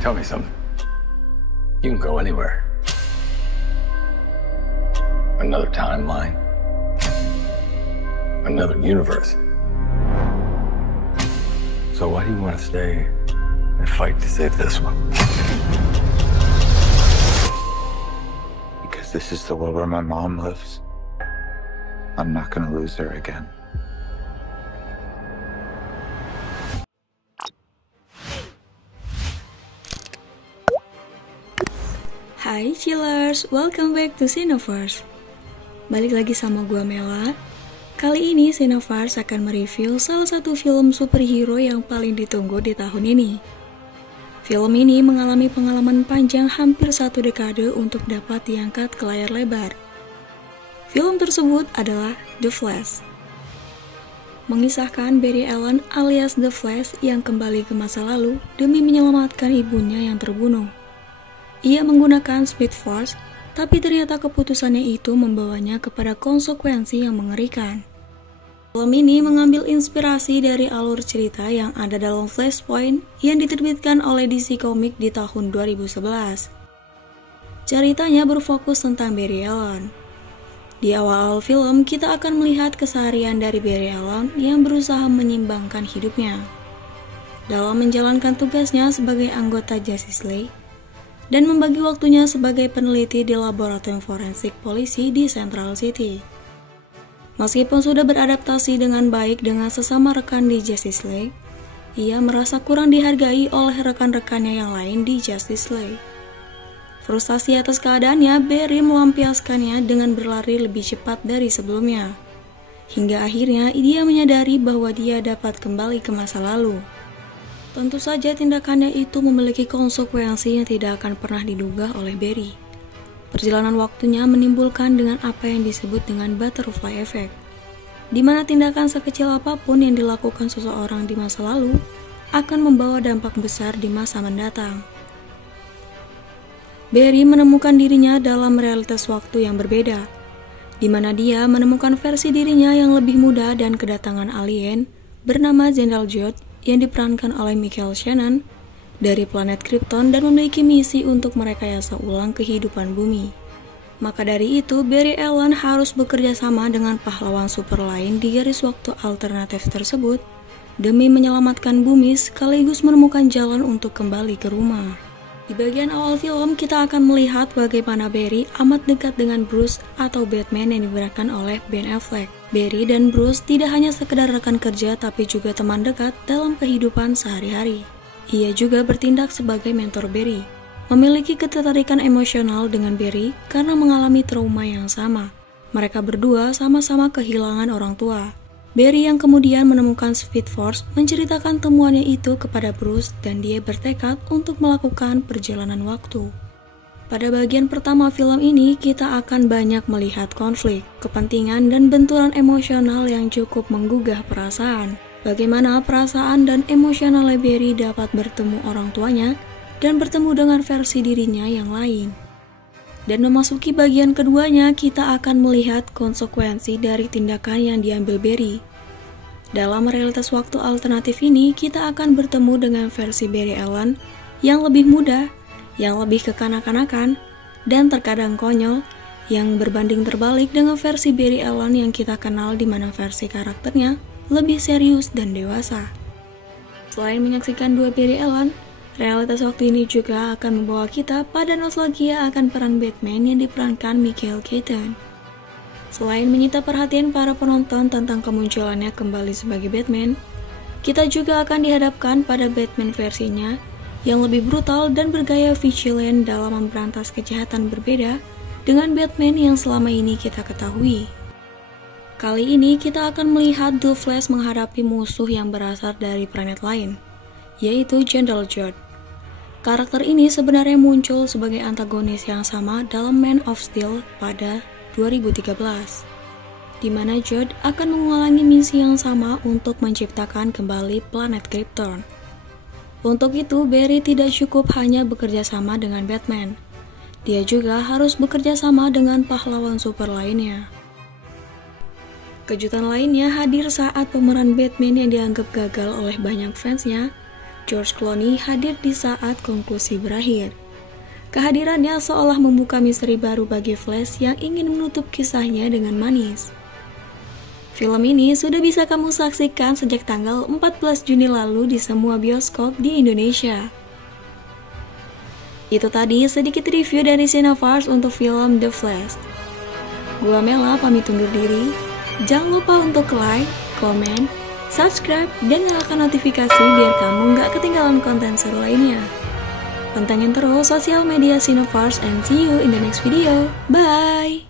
Tell me something. You can go anywhere. Another timeline. Another universe. So why do you want to stay and fight to save this one? Because this is the world where my mom lives. I'm not gonna lose her again. Hai chillers, welcome back to Cineverse. Balik lagi sama gua Mela. Kali ini Cineverse akan mereview salah satu film superhero yang paling ditunggu di tahun ini. Film ini mengalami pengalaman panjang hampir 1 dekade untuk dapat diangkat ke layar lebar. Film tersebut adalah The Flash. Mengisahkan Barry Allen alias The Flash yang kembali ke masa lalu demi menyelamatkan ibunya yang terbunuh. Ia menggunakan Speed Force, tapi ternyata keputusannya itu membawanya kepada konsekuensi yang mengerikan. Film ini mengambil inspirasi dari alur cerita yang ada dalam Flashpoint yang diterbitkan oleh DC Comics di tahun 2011. Ceritanya berfokus tentang Barry Allen. Di awal film, kita akan melihat keseharian dari Barry Allen yang berusaha menyimbangkan hidupnya dalam menjalankan tugasnya sebagai anggota Justice League dan membagi waktunya sebagai peneliti di laboratorium forensik polisi di Central City. Meskipun sudah beradaptasi dengan baik dengan sesama rekan di Justice League, ia merasa kurang dihargai oleh rekan-rekannya yang lain di Justice League. Frustasi atas keadaannya, Barry melampiaskannya dengan berlari lebih cepat dari sebelumnya. Hingga akhirnya dia menyadari bahwa dia dapat kembali ke masa lalu. Tentu saja tindakannya itu memiliki konsekuensi yang tidak akan pernah diduga oleh Barry. Perjalanan waktunya menimbulkan dengan apa yang disebut dengan butterfly effect, di mana tindakan sekecil apapun yang dilakukan seseorang di masa lalu akan membawa dampak besar di masa mendatang. Barry menemukan dirinya dalam realitas waktu yang berbeda, di mana dia menemukan versi dirinya yang lebih muda dan kedatangan alien bernama Jendal Zod yang diperankan oleh Michael Shannon dari planet Krypton dan memiliki misi untuk merekayasa ulang kehidupan bumi. Maka dari itu, Barry Allen harus bekerja sama dengan pahlawan super lain di garis waktu alternatif tersebut demi menyelamatkan bumi sekaligus menemukan jalan untuk kembali ke rumah. Di bagian awal film, kita akan melihat bagaimana Barry amat dekat dengan Bruce atau Batman yang diperankan oleh Ben Affleck. Barry dan Bruce tidak hanya sekedar rekan kerja tapi juga teman dekat dalam kehidupan sehari-hari. Ia juga bertindak sebagai mentor Barry, memiliki ketertarikan emosional dengan Barry karena mengalami trauma yang sama. Mereka berdua sama-sama kehilangan orang tua. Barry yang kemudian menemukan Speed Force menceritakan temuannya itu kepada Bruce dan dia bertekad untuk melakukan perjalanan waktu. Pada bagian pertama film ini, kita akan banyak melihat konflik, kepentingan, dan benturan emosional yang cukup menggugah perasaan. Bagaimana perasaan dan emosional Barry dapat bertemu orang tuanya dan bertemu dengan versi dirinya yang lain. Dan memasuki bagian keduanya, kita akan melihat konsekuensi dari tindakan yang diambil Barry. Dalam realitas waktu alternatif ini, kita akan bertemu dengan versi Barry Allen yang lebih muda, yang lebih kekanak-kanakan, dan terkadang konyol, yang berbanding terbalik dengan versi Barry Allen yang kita kenal di mana versi karakternya lebih serius dan dewasa. Selain menyaksikan dua Barry Allen, realitas waktu ini juga akan membawa kita pada nostalgia akan peran Batman yang diperankan Michael Keaton. Selain menyita perhatian para penonton tentang kemunculannya kembali sebagai Batman, kita juga akan dihadapkan pada Batman versinya yang lebih brutal dan bergaya vigilant dalam memberantas kejahatan berbeda dengan Batman yang selama ini kita ketahui. Kali ini kita akan melihat The Flash menghadapi musuh yang berasal dari planet lain, yaitu Jendal Zod. Karakter ini sebenarnya muncul sebagai antagonis yang sama dalam Man of Steel pada 2013, di mana Zod akan mengulangi misi yang sama untuk menciptakan kembali planet Krypton. Untuk itu, Barry tidak cukup hanya bekerja sama dengan Batman. Dia juga harus bekerja sama dengan pahlawan super lainnya. Kejutan lainnya hadir saat pemeran Batman yang dianggap gagal oleh banyak fansnya George Clooney hadir di saat konklusi berakhir. Kehadirannya seolah membuka misteri baru bagi Flash yang ingin menutup kisahnya dengan manis. Film ini sudah bisa kamu saksikan sejak tanggal 14 Juni lalu di semua bioskop di Indonesia. Itu tadi sedikit review dari Cineverse untuk film The Flash. Gua Mela pamit undur diri. Jangan lupa untuk like, komen, subscribe, dan nyalakan notifikasi biar kamu nggak ketinggalan konten seru lainnya. Pantengin terus sosial media Cineverse and see you in the next video. Bye!